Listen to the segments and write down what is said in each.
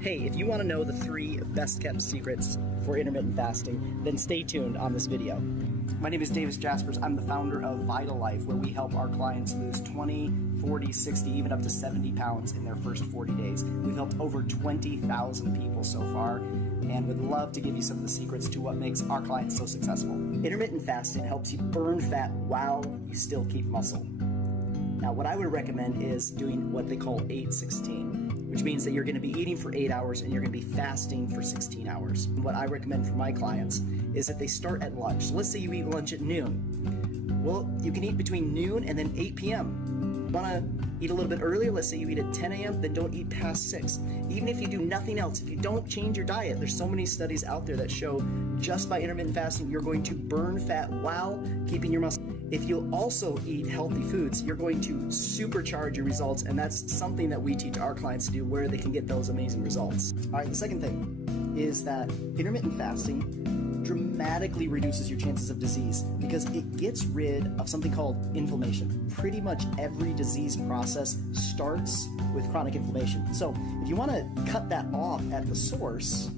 Hey, if you want to know the 3 best kept secrets for intermittent fasting, then stay tuned on this video. My name is Davis Jaspers. I'm the founder of Vital Life, where we help our clients lose 20, 40, 60, even up to 70 pounds in their first 40 days. We've helped over 20,000 people so far, and would love to give you some of the secrets to what makes our clients so successful. Intermittent fasting helps you burn fat while you still keep muscle. Now, what I would recommend is doing what they call 8-16, which means that you're going to be eating for 8 hours and you're going to be fasting for 16 hours. And what I recommend for my clients is that they start at lunch. So let's say you eat lunch at noon. Well, you can eat between noon and then 8 p.m. Want to eat a little bit earlier? Let's say you eat at 10 a.m., then don't eat past 6. Even if you do nothing else, if you don't change your diet, there's so many studies out there that show just by intermittent fasting, you're going to burn fat while keeping your muscle. If you'll also eat healthy foods, you're going to supercharge your results, and that's something that we teach our clients to do, where they can get those amazing results. All right, the second thing is that intermittent fasting dramatically reduces your chances of disease because it gets rid of something called inflammation. Pretty much every disease process starts with chronic inflammation. So if you want to cut that off at the source,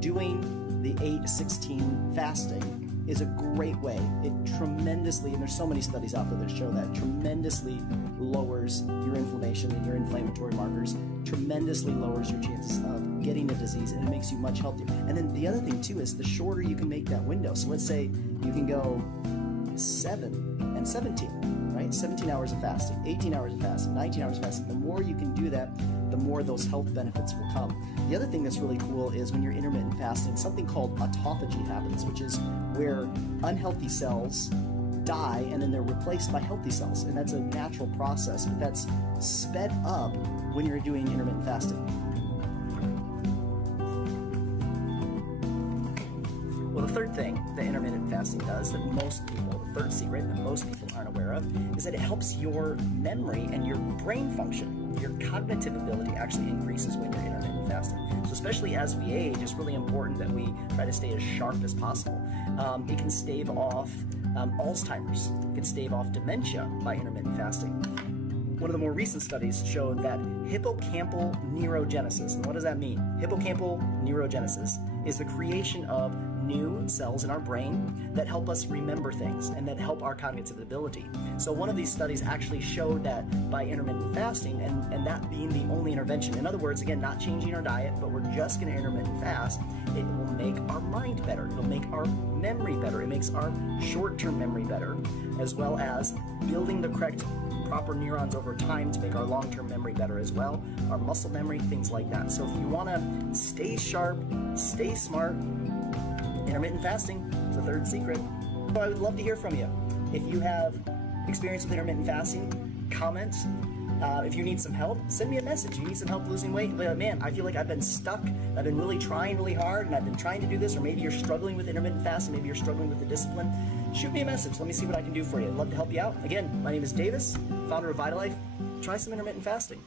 doing the 8-16 fasting is a great way. It tremendously, and there's so many studies out there that show that, tremendously lowers your inflammation and your inflammatory markers, tremendously lowers your chances of getting a disease, and it makes you much healthier. And then the other thing too is the shorter you can make that window. So let's say you can go 7 and 17, right? 17 hours of fasting, 18 hours of fasting, 19 hours of fasting. The more you can do that, the more those health benefits will come. The other thing that's really cool is when you're intermittent fasting, something called autophagy happens, which is where unhealthy cells die and then they're replaced by healthy cells. And that's a natural process, but that's sped up when you're doing intermittent fasting. Well, the third thing that intermittent fasting does that most people, the third secret that most people aren't aware of, is that it helps your memory and your brain function. Your cognitive ability actually increases when you're intermittent fasting. So especially as we age, it's really important that we try to stay as sharp as possible. It can stave off Alzheimer's. It can stave off dementia by intermittent fasting. One of the more recent studies showed that hippocampal neurogenesis, and what does that mean? Hippocampal neurogenesis is the creation of new cells in our brain that help us remember things and that help our cognitive ability. So one of these studies actually showed that by intermittent fasting, and that being the only intervention, in other words, again, not changing our diet, but we're just going to intermittent fast, it will make our mind better. It'll make our memory better. It makes our short-term memory better, as well as building the correct proper neurons over time to make our long-term memory better as well, our muscle memory, things like that. So if you want to stay sharp, stay smart, intermittent fasting is the third secret. So I would love to hear from you. If you have experience with intermittent fasting, comment. If you need some help, send me a message. You need some help losing weight? Man, I feel like I've been stuck. I've been really trying really hard, and I've been trying to do this, or maybe you're struggling with intermittent fasting, maybe you're struggling with the discipline. Shoot me a message. Let me see what I can do for you. I'd love to help you out. Again, my name is Davis, founder of Vital Life. Try some intermittent fasting.